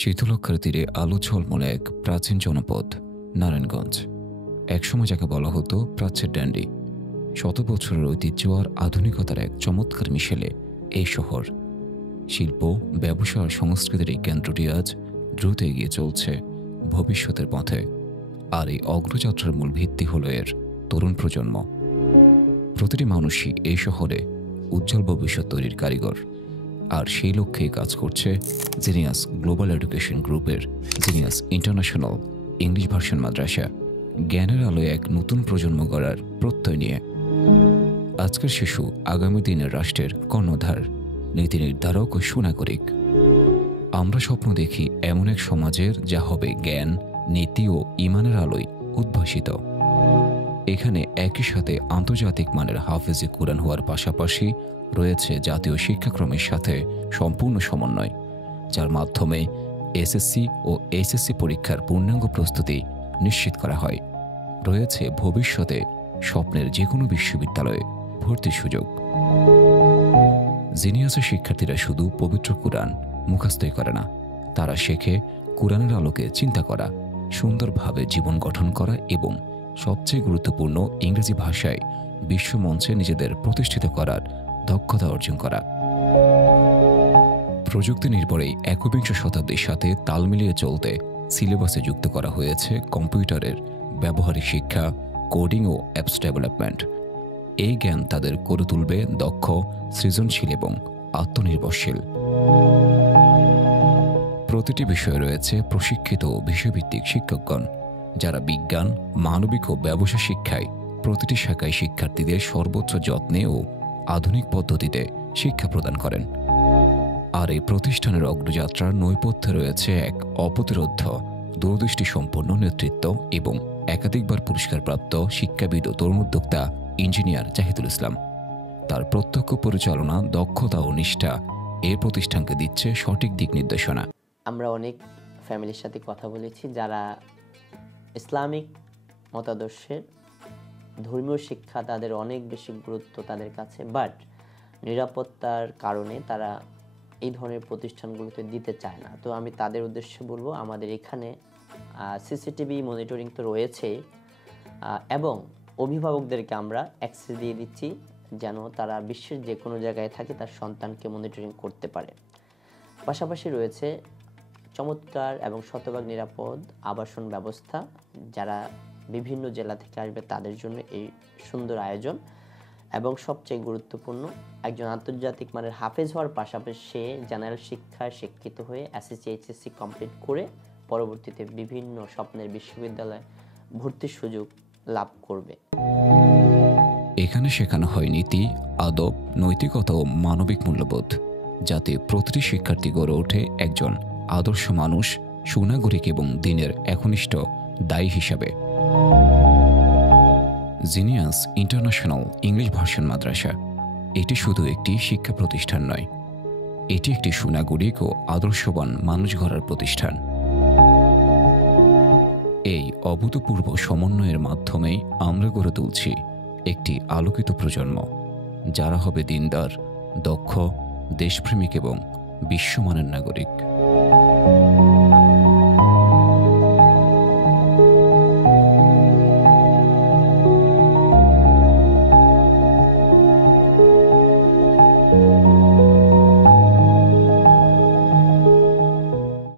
শীতলক্ষার তীরে আলো ঝলমলে এক প্রাচীন জনপদ নারায়ণগঞ্জ। একসময় যাকে বলা হতো প্রাচ্যের ড্যান্ডি। শত বছরের ঐতিহ্য আর আধুনিকতার এক চমৎকার মিশেলে এই শহর। শিল্প, ব্যবসা আর সংস্কৃতির এই কেন্দ্রটি আজ দ্রুত এগিয়ে চলছে ভবিষ্যতের পথে। আর এই অগ্রযাত্রার মূল ভিত্তি হল এর তরুণ প্রজন্ম। প্রতিটি মানুষই এই শহরে উজ্জ্বল ভবিষ্যৎ তৈরির কারিগর। আর সেই লক্ষ্যেই কাজ করছে জিনিয়াস গ্লোবাল এডুকেশন গ্রুপের জিনিয়াস ইন্টারন্যাশনাল ইংলিশ ভার্সন মাদ্রাসা। জ্ঞানের আলোয় এক নতুন প্রজন্ম গড়ার প্রত্যয় নিয়ে। আজকের শিশু আগামী দিনের রাষ্ট্রের কর্ণধার, নীতি নির্ধারক ও সুনাগরিক। আমরা স্বপ্ন দেখি এমন এক সমাজের যা হবে জ্ঞান, নীতি ও ইমানের আলোয় উদ্ভাসিত। এখানে একই সাথে আন্তর্জাতিক মানের হাফেজে কুরআন হওয়ার পাশাপাশি রয়েছে জাতীয় শিক্ষাক্রমের সাথে সম্পূর্ণ সমন্বয়, যার মাধ্যমে এসএসসি ও এইচএসসি পরীক্ষার পূর্ণাঙ্গ প্রস্তুতি নিশ্চিত করা হয়। রয়েছে ভবিষ্যতে স্বপ্নের যে কোনো বিশ্ববিদ্যালয়ে ভর্তির সুযোগ। জিনিয়াসের শিক্ষার্থীরা শুধু পবিত্র কুরআন মুখস্থই করে না, তারা শেখে কুরআনের আলোকে চিন্তা করা, সুন্দরভাবে জীবন গঠন করা এবং সবচেয়ে গুরুত্বপূর্ণ ইংরেজি ভাষায় বিশ্বমঞ্চে নিজেদের প্রতিষ্ঠিত করার দক্ষতা অর্জন করা। প্রযুক্তি নির্ভরেই একবিংশ শতাব্দীর সাথে তাল মিলিয়ে চলতে সিলেবাসে যুক্ত করা হয়েছে কম্পিউটারের ব্যবহারিক শিক্ষা, কোডিং ও অ্যাপস ডেভেলপমেন্ট। এই জ্ঞান তাদের করে তুলবে দক্ষ, সৃজনশীল এবং আত্মনির্ভরশীল। প্রতিটি বিষয়ে রয়েছে প্রশিক্ষিত বিষয়ভিত্তিক শিক্ষকগণ, যারা বিজ্ঞান, মানবিক ও ব্যবসা শিক্ষায় প্রতিটি শাখায় শিক্ষার্থীদের সর্বোচ্চ যত্নে ও আধুনিক পদ্ধতিতে শিক্ষা প্রদান করেন। আর এই প্রতিষ্ঠানের অগ্রযাত্রার নৈপথ্যে রয়েছে এক অপ্রতিরোধ্য দূরদৃষ্টি সম্পন্ন নেতৃত্ব এবং একাধিকবার পুরস্কারপ্রাপ্ত শিক্ষাবিদ ও তরুণ উদ্যোক্তা ইঞ্জিনিয়ার জাহিদুল ইসলাম। তার প্রত্যক্ষ পরিচালনা, দক্ষতা ও নিষ্ঠা এই প্রতিষ্ঠানকে দিচ্ছে সঠিক দিক নির্দেশনা। আমরা অনেক ফ্যামিলির সাথে কথা বলেছি যারা ইসলামিক মতাদর্শের, ধর্মীয় শিক্ষা তাদের অনেক বেশি গুরুত্ব তাদের কাছে, বাট নিরাপত্তার কারণে তারা এই ধরনের প্রতিষ্ঠানগুলোতে দিতে চায় না। তো আমি তাদের উদ্দেশ্যে বলবো, আমাদের এখানে সিসিটিভি মনিটরিং তো রয়েছে এবং অভিভাবকদেরকে আমরা অ্যাক্সেস দিয়ে দিচ্ছি যেন তারা বিশ্বের যে কোনো জায়গায় থাকে তার সন্তানকে মনিটরিং করতে পারে। পাশাপাশি রয়েছে চমৎকার এবং শতভাগ নিরাপদ আবাসন ব্যবস্থা। যারা বিভিন্ন জেলা থেকে আসবে তাদের জন্য এই সুন্দর আয়োজন। এবং সবচেয়ে গুরুত্বপূর্ণ, একজন আন্তর্জাতিক মানের হাফেজ হওয়ার পাশাপাশি সে জেনারেল শিক্ষায় শিক্ষিত হয়ে এসএসসি এইচএসসি কমপ্লিট করে পরবর্তীতে বিভিন্ন স্বপ্নের বিশ্ববিদ্যালয়ে ভর্তির সুযোগ লাভ করবে। এখানে শেখানো হয় নীতি, আদব, নৈতিকতা ও মানবিক মূল্যবোধ, যাতে প্রতিটি শিক্ষার্থী গড়ে ওঠে একজন আদর্শ মানুষ, সুনাগরিক এবং দিনের একনিষ্ঠ দায়ী হিসাবে। জিনিয়াস ইন্টারন্যাশনাল ইংলিশ ভার্সন মাদ্রাসা এটি শুধু একটি শিক্ষা প্রতিষ্ঠান নয়, এটি একটি সুনাগরিক ও আদর্শবান মানুষ গড়ার প্রতিষ্ঠান। এই অভূতপূর্ব সমন্বয়ের মাধ্যমেই আমরা গড়ে তুলছি একটি আলোকিত প্রজন্ম, যারা হবে দিনদার, দক্ষ, দেশপ্রেমিক এবং বিশ্বমানের নাগরিক।